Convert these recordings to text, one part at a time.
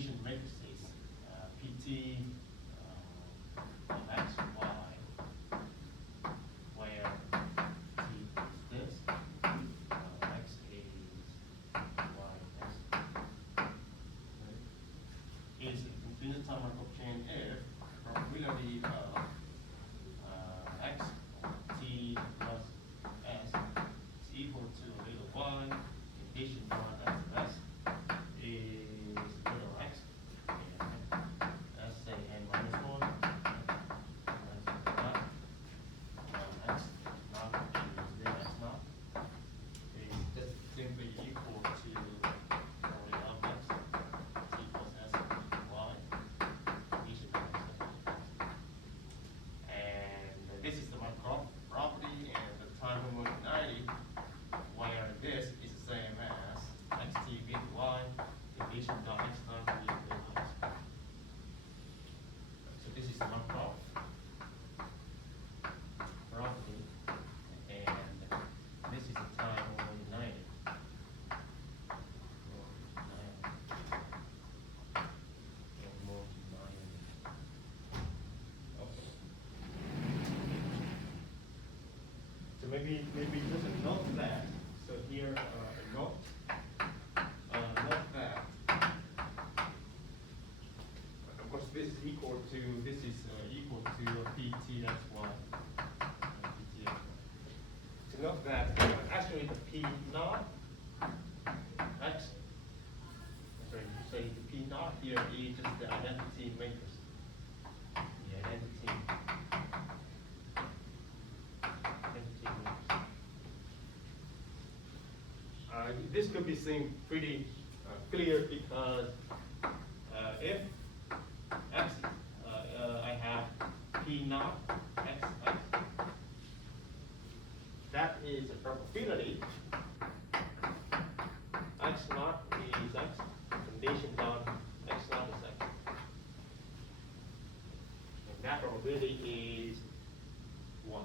condition matrices, PT X, Y, where T is this, X is Y, X, right? Is a infinite time Markov chain if probability of X T plus S is equal to a little y, condition on S of S is little x, and let's say n minus 1, x naught is then x naught is just simply equal to probability of x t plus s y, condition on S of S. And this is the Markov property, and the time homogeneity, where this is the same as xt with y, condition dot x naught with x. So this is the Markov property, and this is the time homogeneity. Okay. So maybe just a note that. So here a note that. Of course, this is equal to PT X Y. PT X Y. So note that actually the P naught X. Sorry, you say the P naught here is just the identity matrix. The identity matrix. This could be seen pretty clear because if x, I have P naught x x, that is a probability. X naught is x, condition dot x naught is x. And that probability is 1,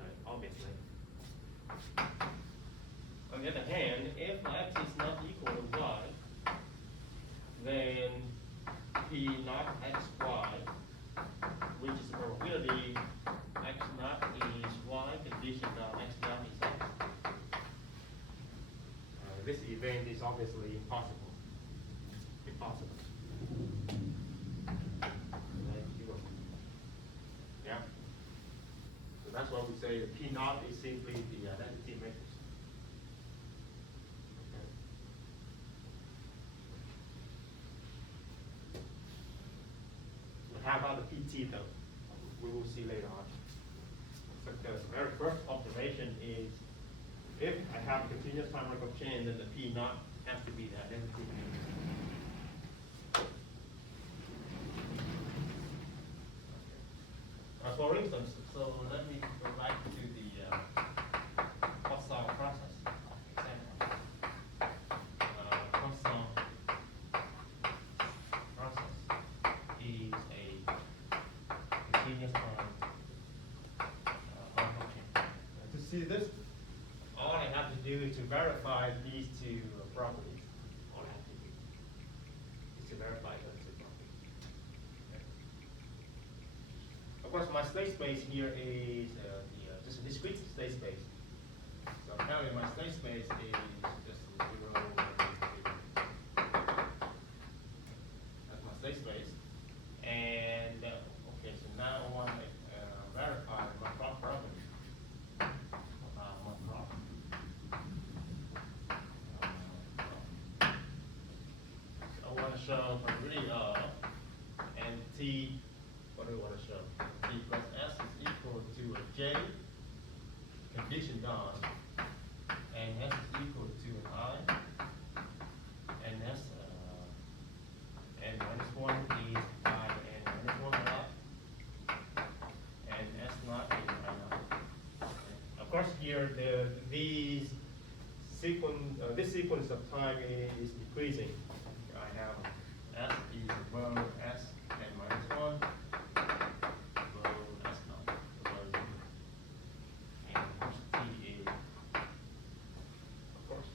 right, obviously. On the other hand, if x is not equal to y, then P naught x y, which is the probability x naught is y, condition dot x naught is x. This event is obviously impossible. Impossible. Right, zero. Yeah. So that's why we say the P naught is simply the identity matrix. How about the PT though? We will see later on. So the very first observation is if I have a continuous time Markov chain, then the P naught has to be the identity matrix. For instance, so let me go back to the Poisson process example. Poisson process is a continuous time Markov chain. To see this, all I have to do is to verify these two properties. All I have to do is to verify those two properties. Okay. Of course, my state space here is just a discrete state space. So apparently my state space is just 0, 1, 2. That's my state space. And okay, so now I want to verify my property. I want to show probability of and t. What do we want to show? T plus s is equal to a j conditioned on, and s is equal to an I, and s n minus 1 is I n minus 1 naught, and s naught is I naught. Of course, here this sequence of time is decreasing. I have s is above s n minus 1, above s naught, above 0. And of course t is, of course.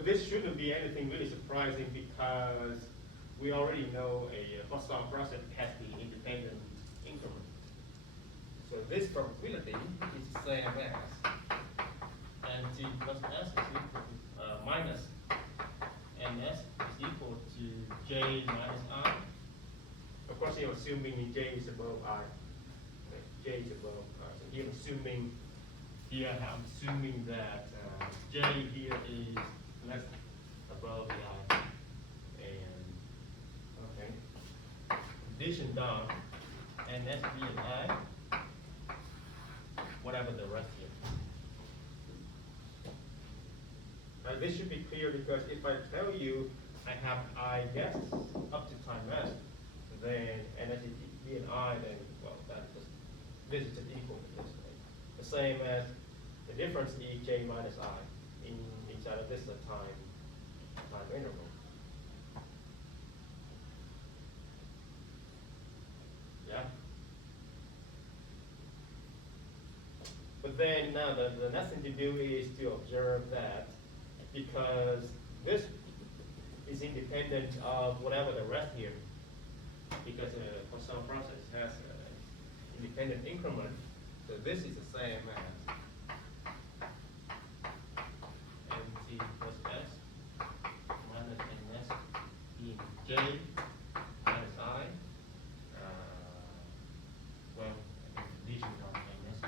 But this shouldn't be anything really surprising because we already know a Poisson process has the independent increment. So this probability is the same as nt plus s is equal minus ns is equal to j minus I. Of course, you're assuming j is above I. Okay, j is above I. So here assuming here I'm assuming that j here is less above the I. And okay, addition done, ns b and I, whatever the rest here. This should be clear because if I tell you I have I guesses up to time s, then and as it b and I, then well that just this is just equal to this, right? The same as the difference e j minus I in inside of this time interval. Yeah. But then now the next thing to do is to observe that because this is independent of whatever the rest here, because Poisson process has an independent increment, so this is the same as nt plus s minus ns in j minus I, well, addition of ns.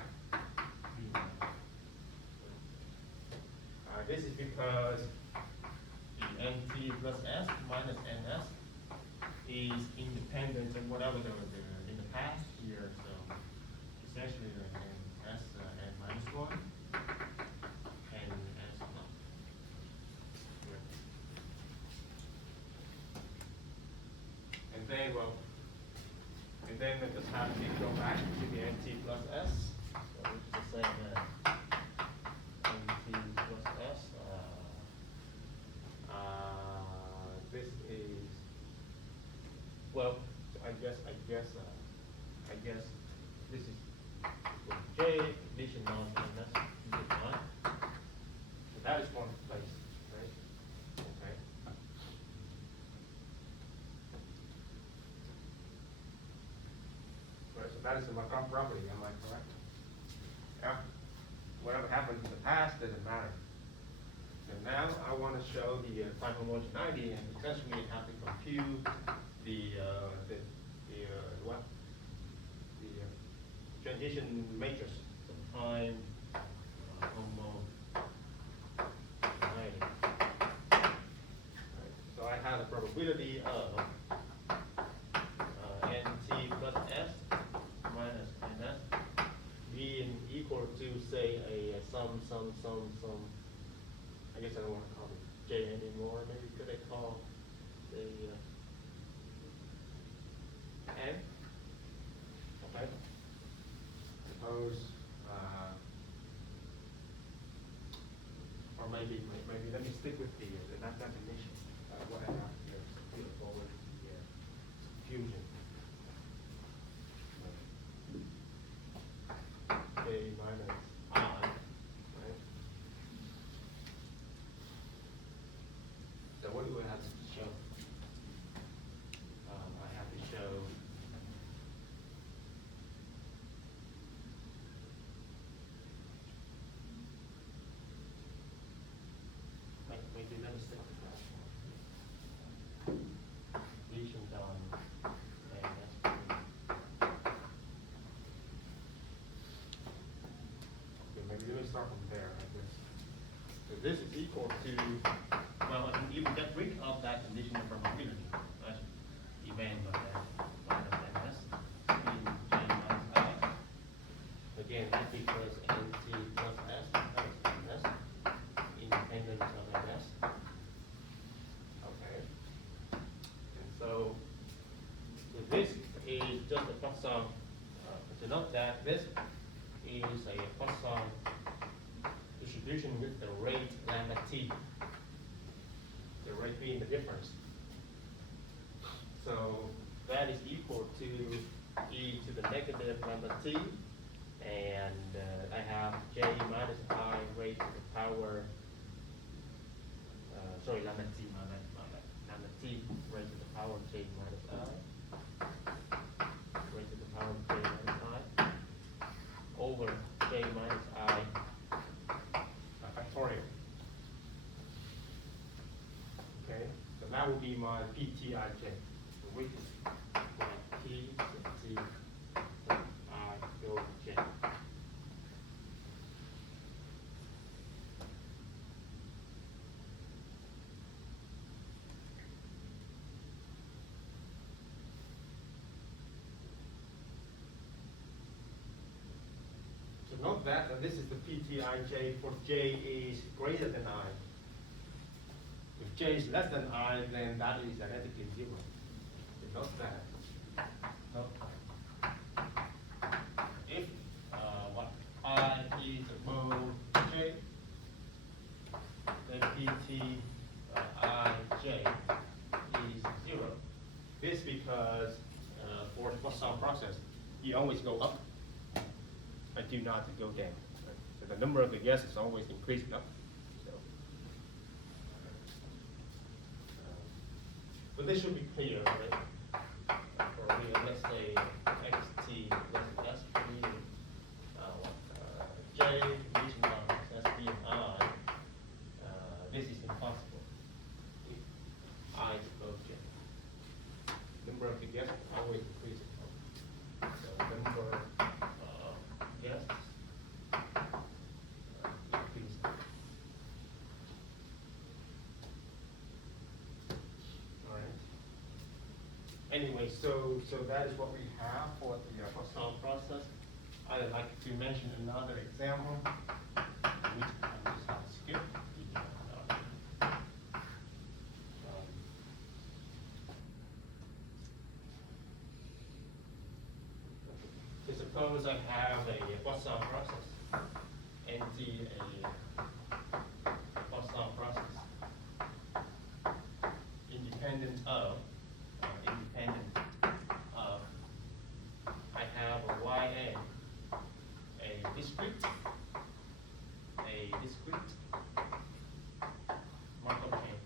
This is because the nt plus s minus ns is independent of whatever the in the past here. So essentially, s n minus 1 and s not. And then well, and then we just have to go back to the nt plus s, so which is the same as nt plus s. This is well. I guess this is j addition on and that's one. So that is one place, right? Okay. Right. So that is the Markov property. Am I correct? Yeah. Whatever happened in the past doesn't matter. So now I want to show the time homogeneity, and essentially we have to compute the what? The transition matrix, the time homogeneity. Right. So I have the probability of nt plus s minus ns being equal to say a sum. I guess I don't want to call it j anymore. Maybe could I call the n? Okay. Suppose, or maybe let me stick with the that definition. What I have here, to forward the fusion. J minus I, right? So what do I have to show? I have to show maybe let me stick with that one. Lesion done, and that's okay, maybe let me start from there, I guess. So this is equal to, well, I can even get rid of that conditional probability. That's event minus ns in j minus I. Again, that's because nt plus s minus ns independent of ns. Okay. And so this is just a Poisson. To note that this is a Poisson distribution with the rate lambda t. The rate being the difference. So that is equal to e to the negative lambda t, and I have j minus I raised to the power that will be my PTIJ, which is my PTIJ. So note that this is the PTIJ for J is greater than I. If J is less than I, then that is identically zero. So note that. Note that. If what I is above J, then PTIJ is zero. This because for the Poisson process, you always go up. I do not go down. Right? So the number of the guesses always increasing up. So, but this should be clear, right? For real, let's say xt plus s being j condition on s being I. This is impossible. If I is above j, number of the guesses always increasing. So number yes. Increase. All right. Anyway, so that is what we have for the Poisson process. I would like to mention another example, which I just have to skip. So suppose I have a Poisson process, NT a Poisson process, independent of, I have a Yn, a discrete Markov chain.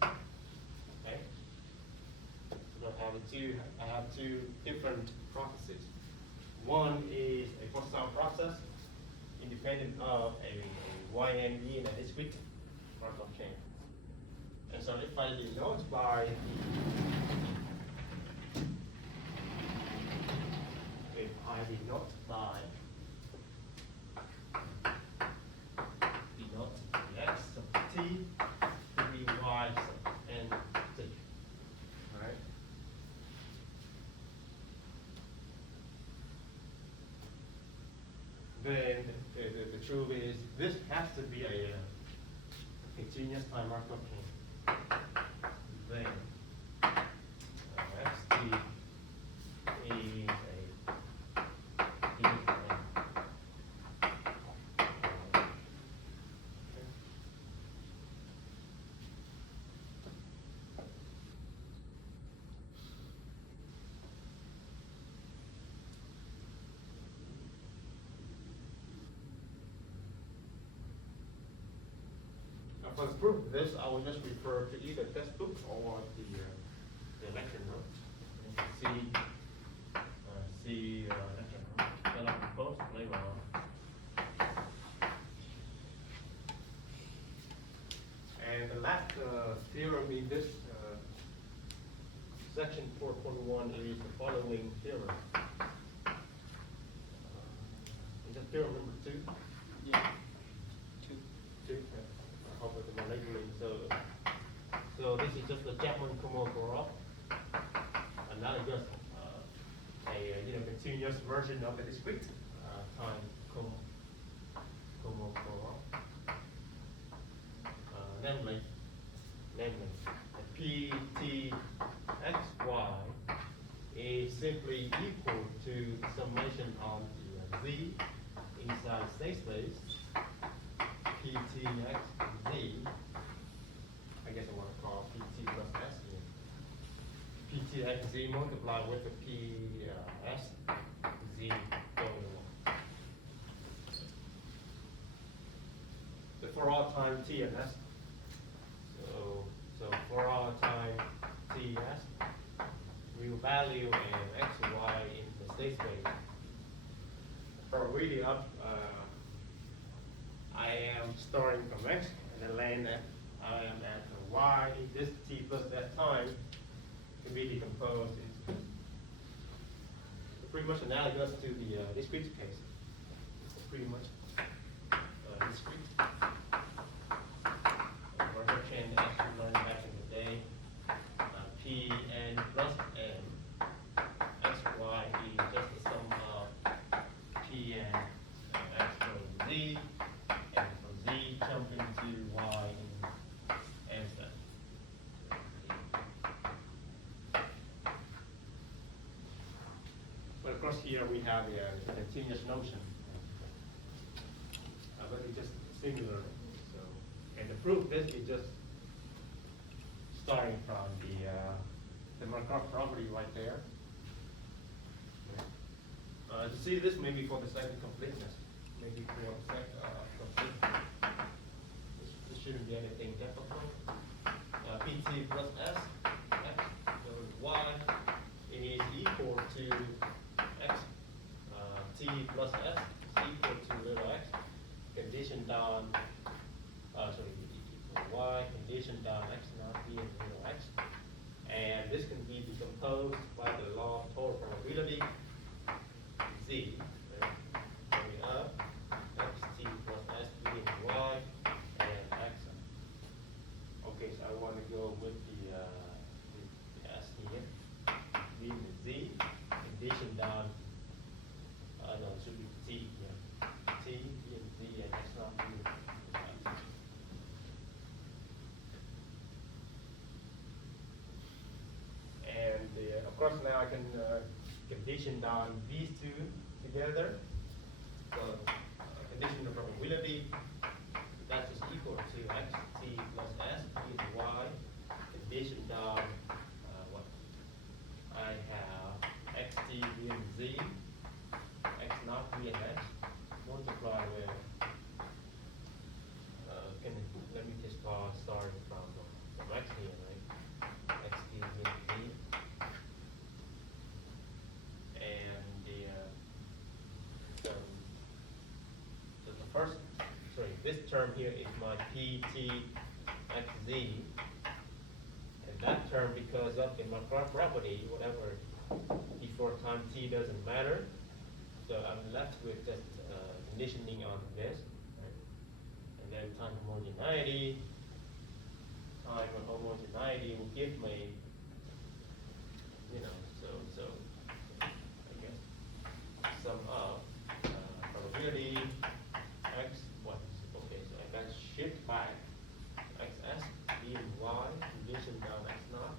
Okay? So I have two different processes. One is a Poisson process, independent of a Yn in a discrete Markov chain. And so if I denote by denote x sub t to be y sub n t. All right. Then the truth is this has to be a continuous time Markov chain. Then xt is for the proof of this, I will just refer to either textbook or the lecture notes. See lecture notes that I proposed later on. And the last theorem in this section 4.1 is the following theorem. Is that theorem number 2? Yeah. Two. I hope it's my labeling. So this is just the Chapman-Kolmogorov analogous, a continuous version of the discrete time Kolmogorov. Namely, Ptxy is simply equal to the summation of the z inside state space. Ptxz, I guess I want to call Pt plus s here. Ptxz multiplied with the Ps z going along. So for all time t and s, so for all time t s, we will value an x, y in the state space. For reading up, I am starting from x and then land at I am at y, this t plus that time can be decomposed into pretty much analogous to the discrete case. Pretty much discrete. Markov chain actually learned back in the day. P n plus n x y is just the sum of p n x from z, and from z jump into y in n step. But of course here we have a continuous notion, but it's just singular. So, and the proof this is just starting from the Markov property right there. To see this maybe for the sake of completeness, maybe for the sake of completeness. This shouldn't be anything difficult. Pt plus s, x, so y is equal to x, t plus s is equal to little x, conditioned on, sorry, equal y, conditioned on x not being little x. And this can be decomposed by the law of total probability, z, right? Summing up, xt plus s being y, and x. Okay, so I want to go with the s here, being the z, conditioned on, no, it should be t here, t being z and x not being x. And of course now I can condition on these two together. So condition of probability, that is equal to xt plus s is y, conditioned on what? I have xt being z, x naught being x, multiply with, let me just start from x here, right? Xt being z. This term here is my pt xz, and that term, because of the Markov property, whatever before time t doesn't matter, so I'm left with just conditioning on this, right? And then time homogeneity will give me, you know, so I guess sum of probability x, what? Okay, so I can shift back xs being y, conditioned on x naught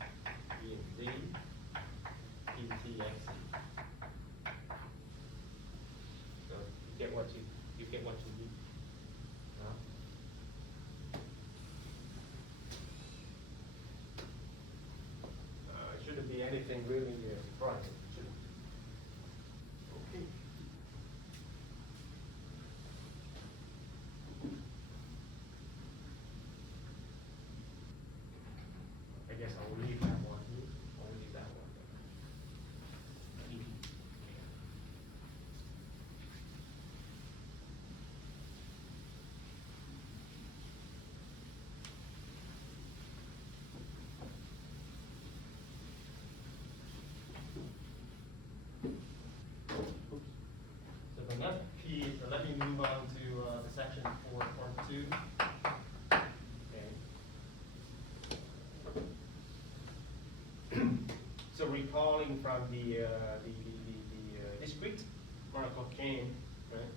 being z, pt xz. So you get what you need. No? It shouldn't be anything really surprising. Okay. I guess I will leave that one. I will leave that one. Oops. So the next piece, let me move on to the section 4.2. So recalling from the discrete Markov chain, right?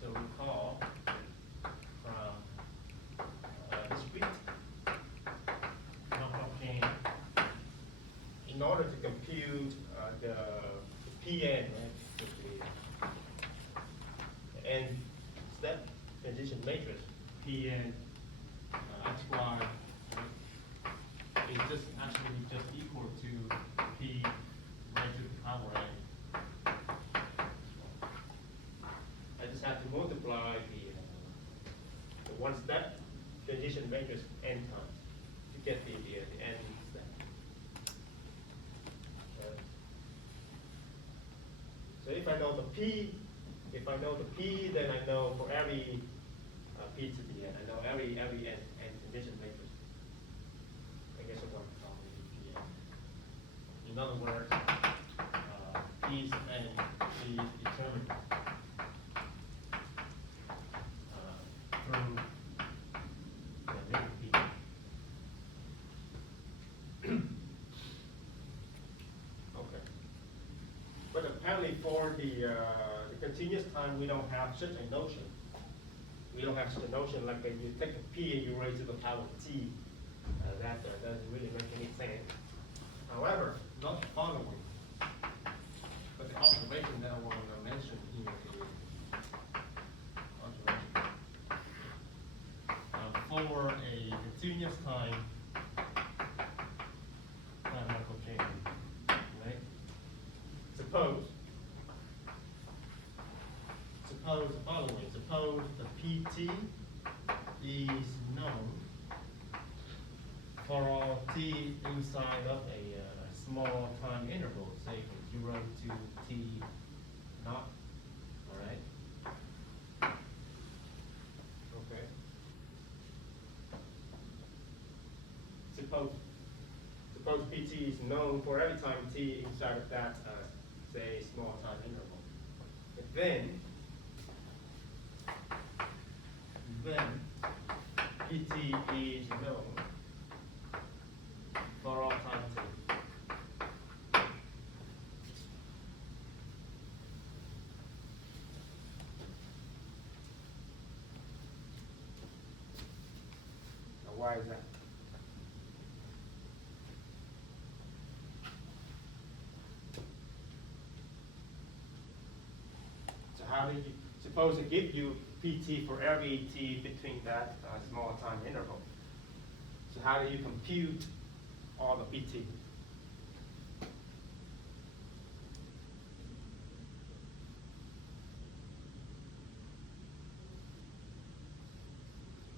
So recall from discrete Markov chain, in order to compute the Pn, right? The n step transition matrix, Pn xy. Is just actually just equal to p raised to the power n. I just have to multiply the one step transition matrix n times to get the n step. So if I know the p, then I know for every p to the n, I know every n. In other words, P's and P's determined through the negative P. Okay. But apparently for the continuous time, we don't have such a notion. We don't have such a notion like you take a P and you raise to the power of T. That doesn't really make any sense. However, not the following, but the observation that I want to mention here is observation. For a continuous time mathematical chain, right? Suppose the following. Suppose the PT is known for all t inside of a small time interval, say from 0 to t naught. All right? Okay. Suppose PT is known for every time t inside of that, say, small time interval. And then PT is known for all time t. Now, why is that? So how do you suppose it give you PT for every t between that small time interval? So how do you compute all the PT?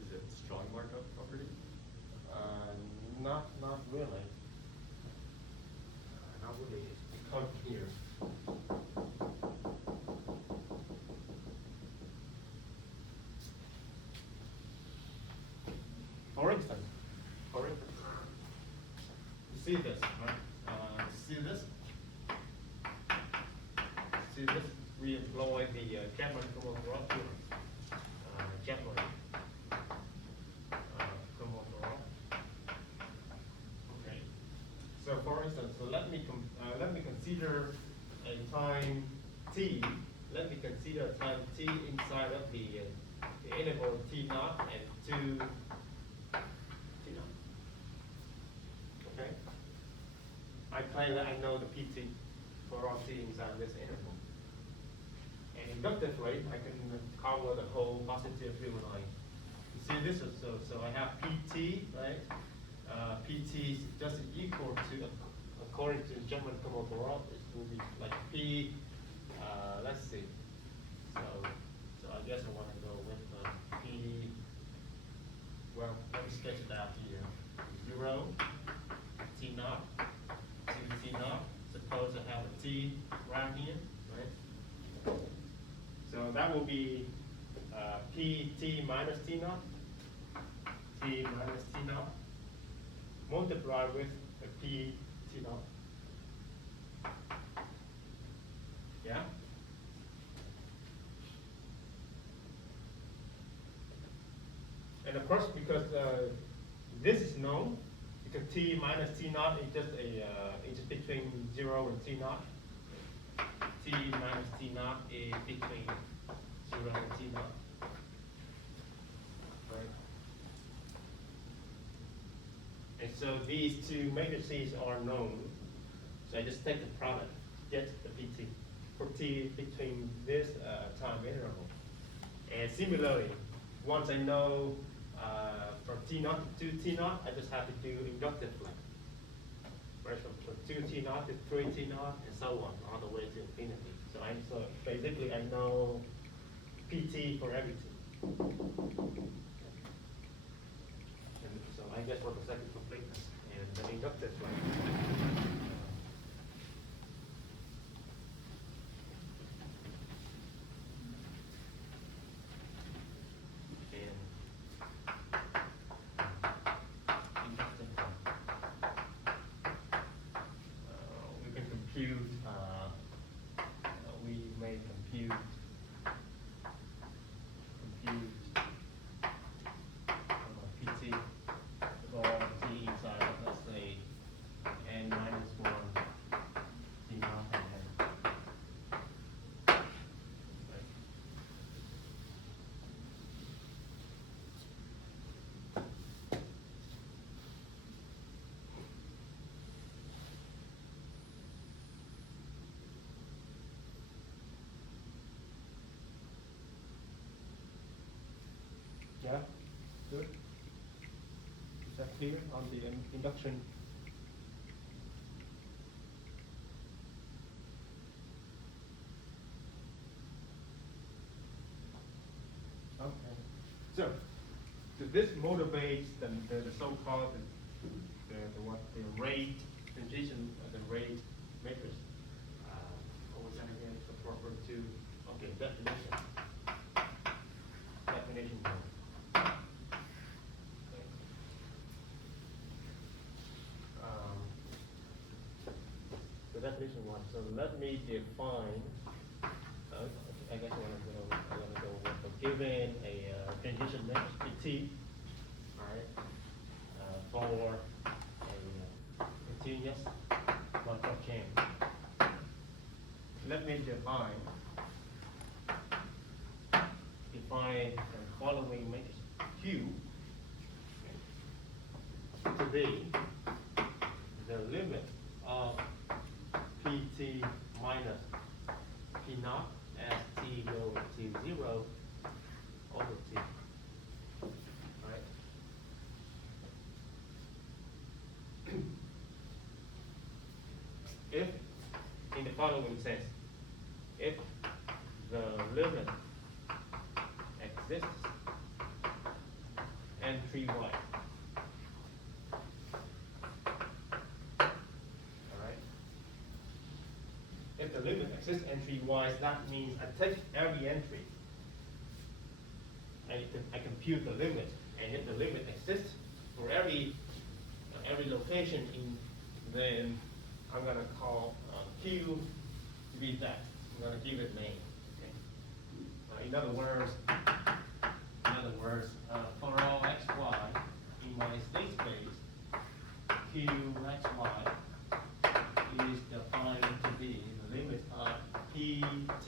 Is it strong markup property? Not really. Not really. It's called here. For instance, you see this, right? See this? See this? We employ the Chapman chromophore theorem. Chapman chromophore. Okay. So for instance, so let me consider a time t. Let me consider a time t inside of the interval t naught and 2 t naught. Okay. I claim that I know the PT for all t inside this interval. And inductively, I can cover the whole positive field line. You see this is so I have PT, right? PT is just equal to, according to German chromophore, it will be like P, let's see. So I guess I want to go with P, well, let me sketch it out here. 0, T naught, 2 T naught. Suppose I have a T right here, right? So that will be PT minus T naught, T minus T naught, multiply with the P T naught. Yeah? And of course, because this is known, because T minus T naught is just it's just between 0 and T naught. T minus T naught is between 0 and T naught. Right? And so these two matrices are known. So I just take the product, get the PT for T between this time interval. And similarly, once I know from T naught to 2 T naught, I just have to do inductively. Right, from 2 T naught to 3 T naught, and so on, all the way to infinity. So basically I know PT for everything. And so I guess for the second completeness and the inductive line. compute, we may compute PT for T inside of, let's say, n minus 1 T naught and n. Right. Yeah, good. Is that clear on the induction? Okay. So this motivates the so-called the rate transition, the rate matrix. What was that again? The proper to okay definition. Definition one. Okay. The definition one. So let me define. I guess I'm gonna go with given a transition matrix T, alright, for a continuous Markov chain. Let me define the following matrix Q to be the limit of PT minus P naught as T goes to 0 over T. Right? If, in the following sense, if the limit exists n3y, alright? If the limit exists n3y, that means I take every entry, I compute the limit, and if the limit exists for every location then I'm gonna call Q to be that. I'm gonna give it name. Okay? In other words, for all xy in my state space, Q xy is defined to be the limit of PT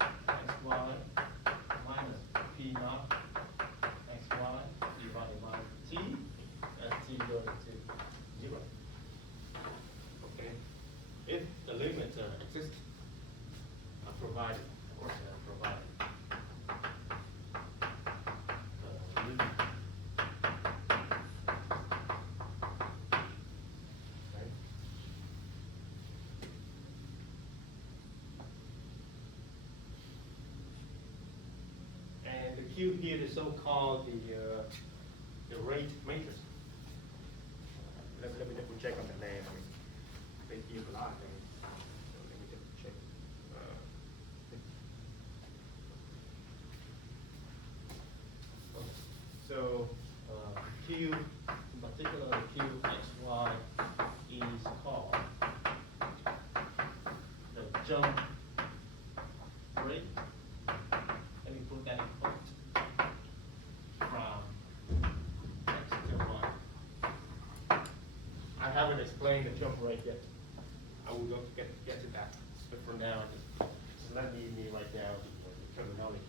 xy minus P naught xy divided by T as T goes to 0. Okay? If the limit exists, provided, of course, provided. Limit. Right? And the Q here is so-called the rate matrix. Let me double check on the name. They give a lot of names. So let me double check. So Q, in particular, Q xy is called the jump rate. Let me put that in quote. From x to y. I haven't explained the jump rate yet. I will go get to that. But for now, just let me write down the terminology.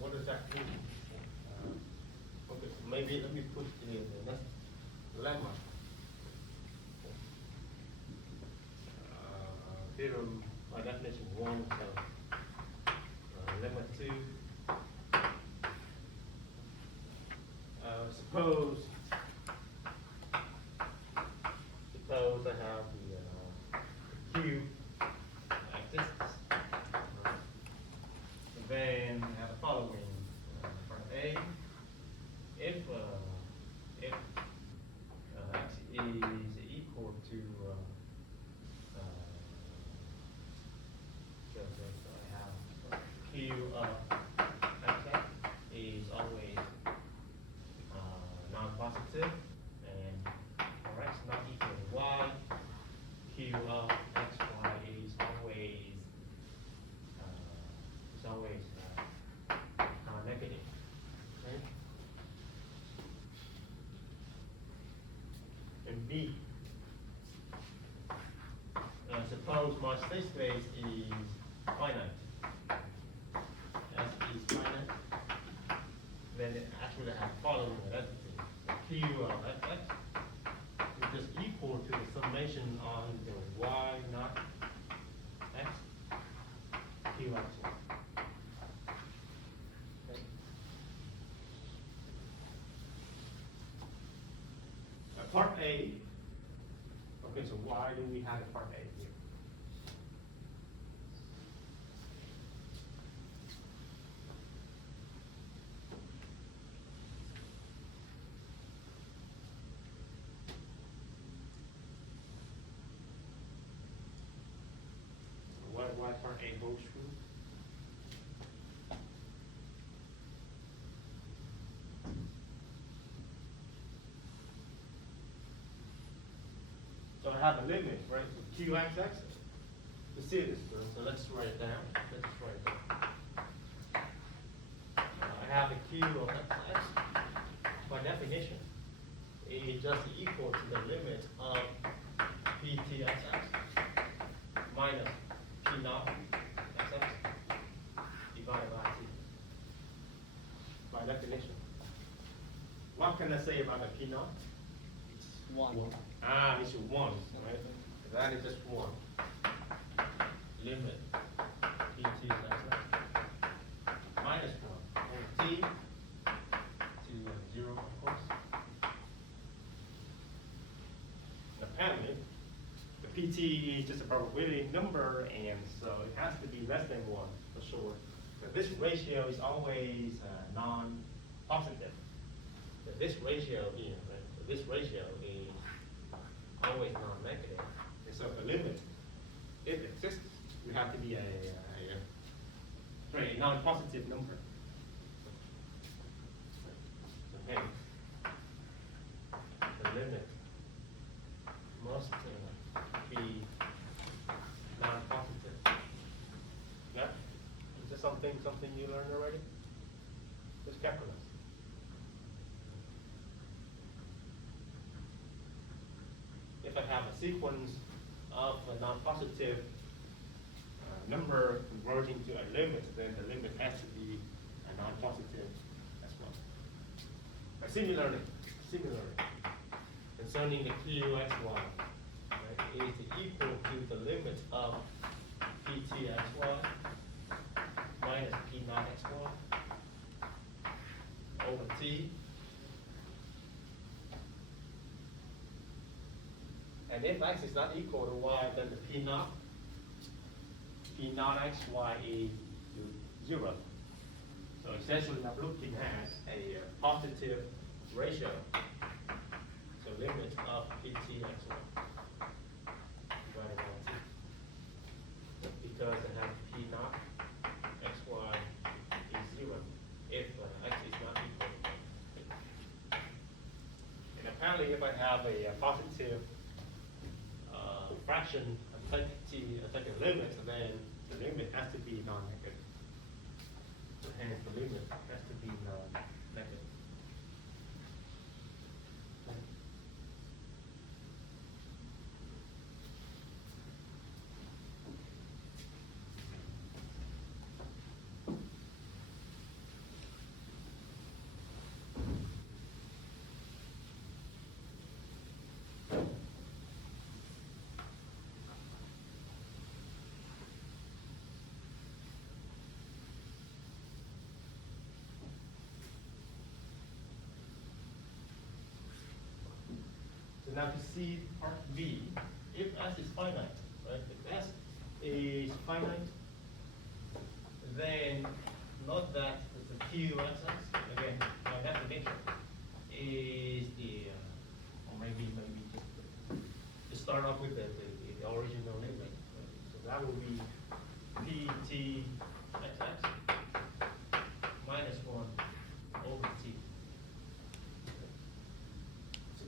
What does that mean? Okay, so maybe let me put the next lemma. Theorem by definition 1, so lemma 2. Suppose I non-positive, and for x not equal to y, q of x, y is always negative, right? And b, suppose my state space is finite. S is finite, then it actually has following identity. Q of fx is just equal to the summation on the y not x, q x y. Okay. Part A. Okay, so why do we have a part A here? Why part A holds true? So I have a limit, right? So q x x. You see this, so let's write it down. I have a q of x x. By definition, it is just equal to the limit of pt x x minus p naught x x divided by t. By definition. What can I say about the p naught? One. It's 1, right? That is just 1. Limit pt x x minus 1 over t to 0, of course. Apparently, the pt is just a probability number, and so it has to be less than 1 for sure. So this ratio is always non-positive. So this ratio here, right? So this ratio is always non-negative. And so the limit, if it exists, we have to be a non-positive number. Okay. The limit must be non-positive. Yeah? Is this something you learned already? Just calculus. If I have a sequence of a non-positive number converging to a limit, then the limit has to be a non-positive as well. Similarly, concerning the q x y, right, it is equal to the limit of pt x y minus p naught x y over t. And if x is not equal to y, then the p naught x y is 0. So essentially, I'm looking at a positive ratio. So limit of pt x y divided by t. Because I have p naught x y is 0 if x is not equal to y. And apparently, if I have a positive fraction affecting limit, then the limit has to be non-negative. So hence the limit has to be non-negative. So now to see part B, if S is finite, right? If S is finite, then note that the QXX, again, by definition, is the, or maybe just to start off with the original limit. Right? So that will be PTXX minus 1 over T.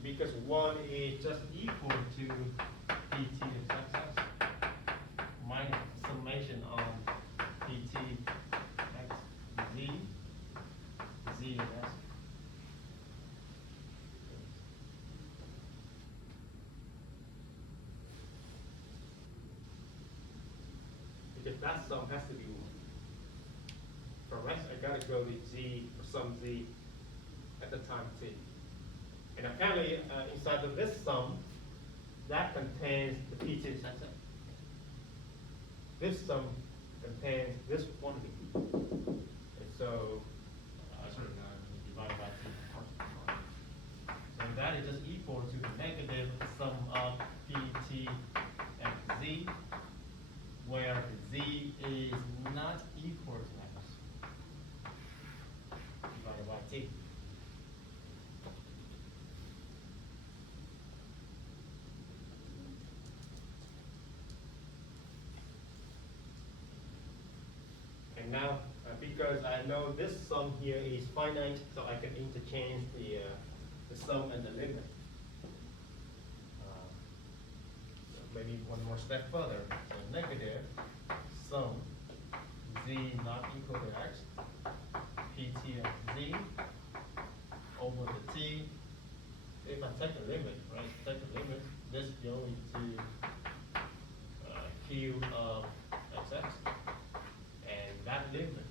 because one is just equal to PT and xx minus summation on PT x z, z and s. Because that sum has to be one. For x, I gotta go with z for some z at the time t. And apparently, inside of this sum, that contains the PT and xx. This sum contains this quantity. And so, divided by t. So that is just equal to the negative sum of PT and z, where z is not equal to x divided by t. And now, because I know this sum here is finite, so I can interchange the sum and the limit. So maybe one more step further. So negative sum z not equal to x, pt of z over the t. If I take the limit, right, take the limit, this going to q of xx. And that limit,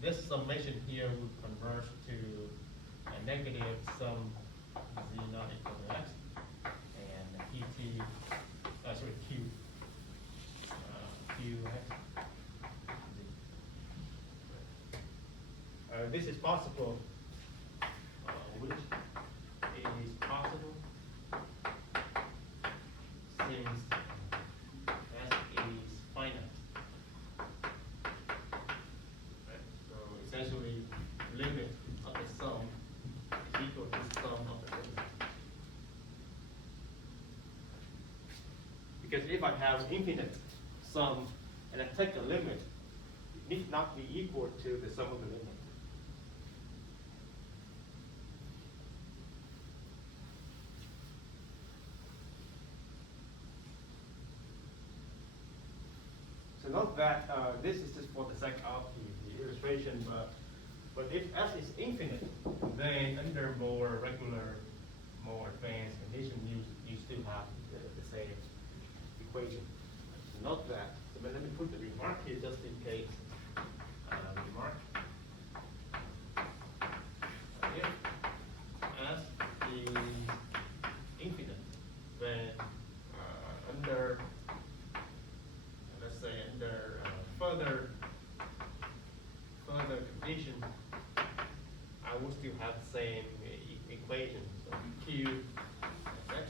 this summation here would converge to a negative sum z not equal to x, and pt, sorry, q, qx. This is possible, which is possible since s is finite. So essentially, limit of the sum is equal to the sum of the limit. Because if I have infinite sum and I take the limit, it need not be equal to the sum of the limit. So note that this is just for the sake of the illustration, but if s is infinite, then under more regular, more advanced condition, you still have the same equation. So note that. So let me put the remark here just in case. Remark. If s is infinite, then under, let's say under further condition, I will still have the same equation. So q of x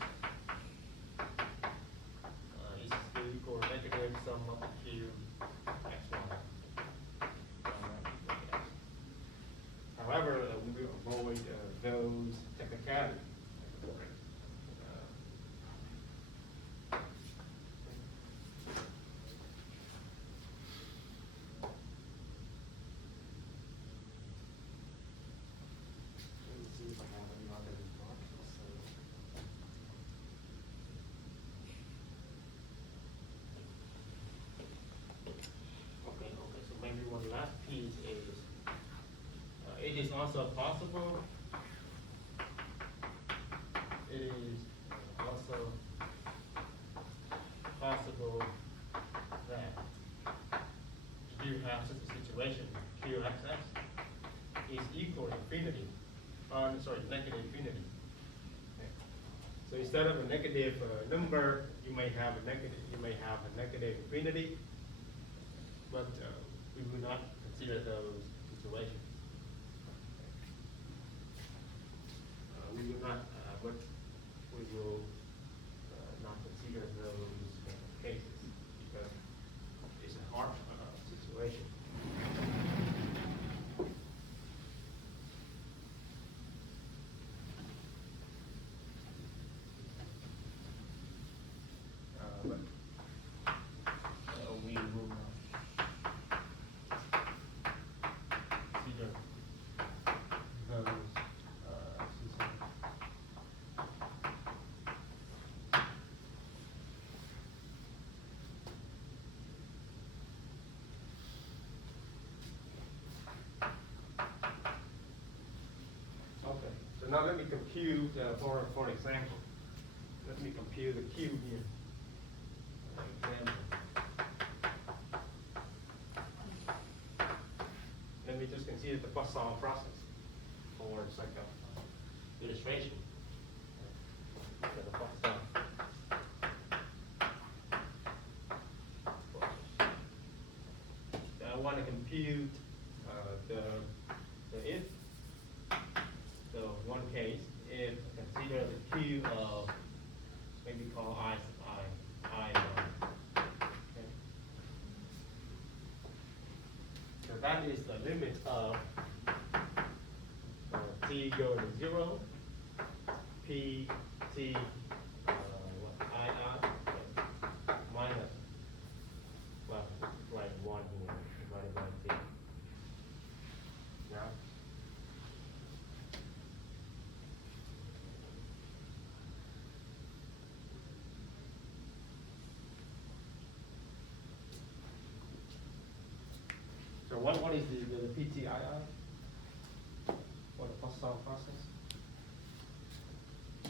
is still equal to negative sum of the q x1. However, we will avoid those technicalities. So maybe one last piece is, it is also possible, that you have such a situation, qxx is equal to infinity, negative infinity. Okay. So instead of a negative number, you may have a negative infinity, but we will not consider those situations. We will not, but we will not consider those cases because it's a hard situation. But we will consider those let me compute, for example, let me compute the Q here. For example. Let me just consider the Poisson process for the sake of illustration. So the Poisson. I want to compute the if. So one case, if consider the Q of maybe call I sub I. Okay. So that is the limit of t go to 0, p t what, I minus, well, write 1 here divided by t. Now, so what is the PTII for the Poisson process? I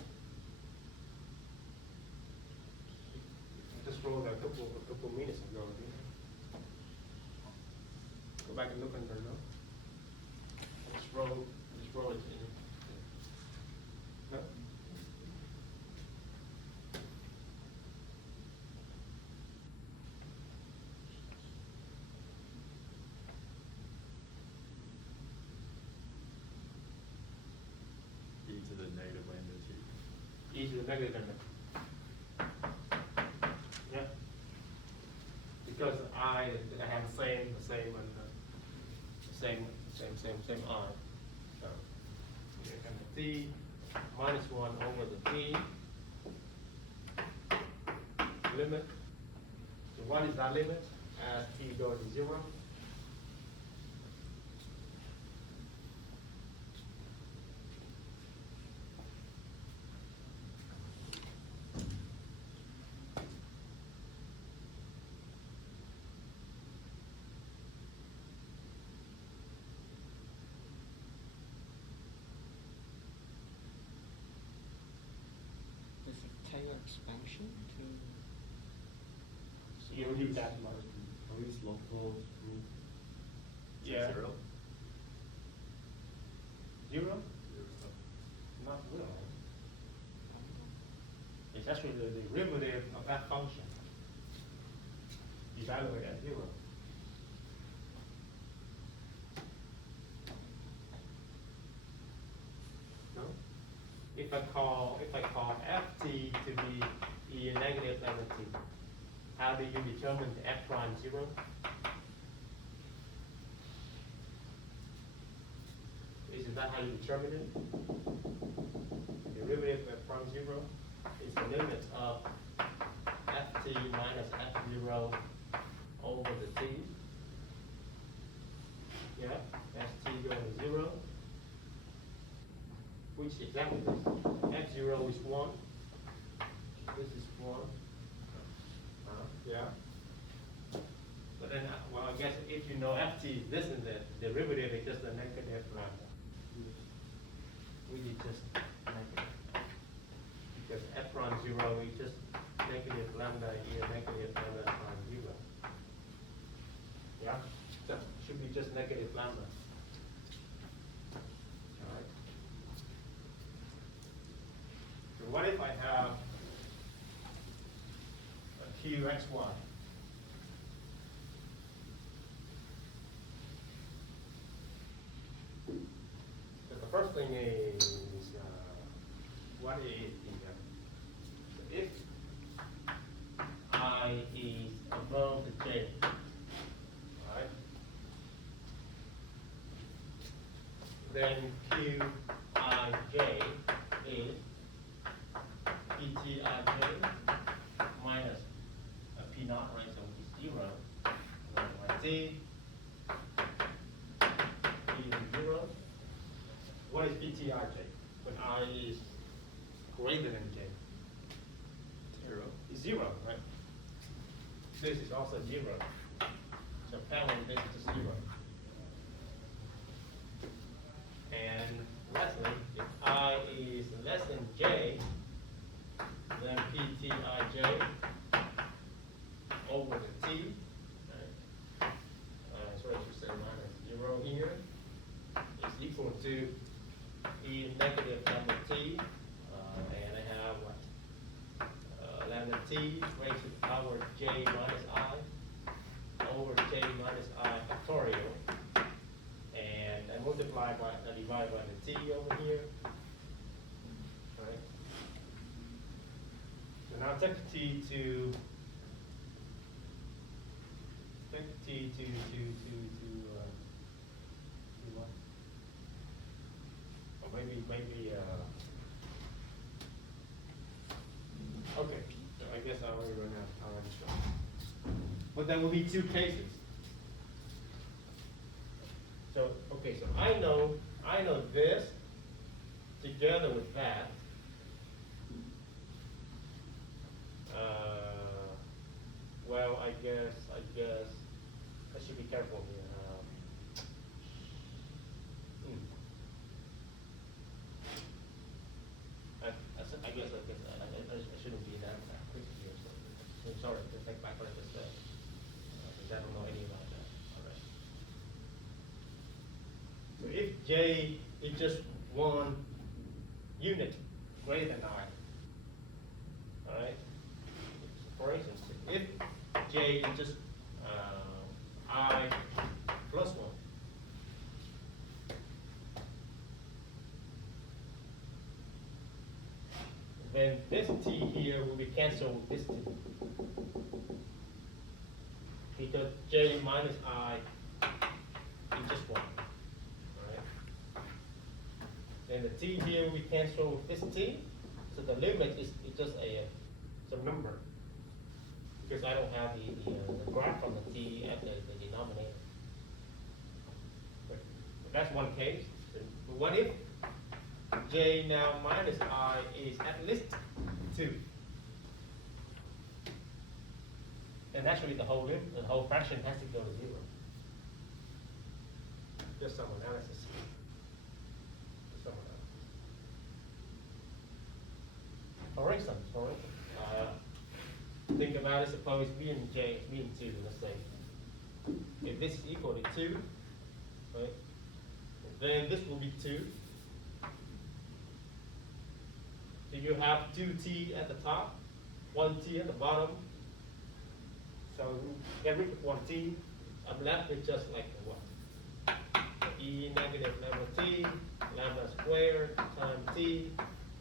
just wrote a couple minutes ago. Didn't I? Go back and look under note. Just wrote it in. No? E to the negative lambda t. E to the negative limit. Yeah. Because I have the same I. So you're going to t minus 1 over the t limit. So what is that limit as t goes to 0? Is it Taylor expansion to? You leave that much. At least local rule. Yeah. 0. 0? Not really. It's actually the derivative of that function. Evaluate at 0. No? If I call ft to be e negative lambda t, how do you determine the f prime 0? Isn't that how you determine it? Derivative of f prime 0 is the limit of ft minus f0 over the t. Yeah, ft goes to 0. Which exactly this? F0 is 1. This is 1. Yeah. But then, well, I guess if you know ft is this and that, the derivative is just a negative lambda. We did just negative. Because f prime 0 is just negative lambda here, negative lambda prime 0. Yeah? That should be just negative lambda. Alright. So what if I have a qxy? So the first thing is, what is the, if I is above the j, right? Then qij is ptij minus a p naught, right? So which is 0. And then my t is 0. What is ptij when I is greater than j? 0. Is 0, right? This is also 0. So apparently this is 0. And lastly, if I is j, then ptij over the t, right? So I should say minus 0 here is equal to e negative lambda t, and I have what? Lambda t raised to the power j minus I over j minus I factorial, and I multiply by, I divide by the t over here, right? So now take t to what? Or maybe, okay, so I guess I already run out of time, so. But there will be two cases. So, okay, so I know this together with that. Well, I guess I should be careful here. I guess I shouldn't be that quick here. So I'm sorry to take back what I just said. Because I don't know any about that. All right. So if J is just one unit greater than I, all right. For instance, if J is just I plus 1, then this t here will be cancelled with this t. Because j minus I is just 1. Alright? Then the t here will be cancelled with this t. So the limit is just it's a number. Because I don't have the graph from the t at the denominator. But that's one case. But what if j now minus I is at least 2? And actually the whole fraction has to go to 0. Just some analysis. Just some analysis. For instance, think about it, suppose b and 2, let's say. If this is equal to 2, right, then this will be 2. So you have 2t at the top, 1t at the bottom. So get rid of 1t. I'm left with just like what? E negative lambda t, lambda squared times t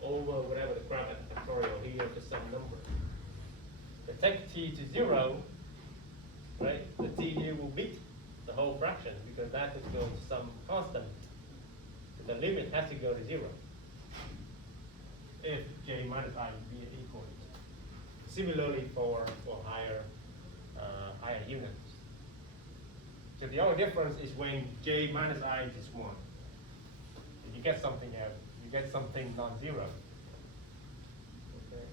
over whatever the crap at the factorial here, just some number. But take t to 0, right? The t here will beat the whole fraction because that is going to some constant. So the limit has to go to 0. If j minus I would be equal. Similarly for higher units. So the only difference is when j minus I is 1. If you get something else, you get something non-zero. Okay.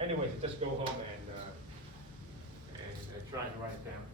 Anyways, just go home and try to write it down.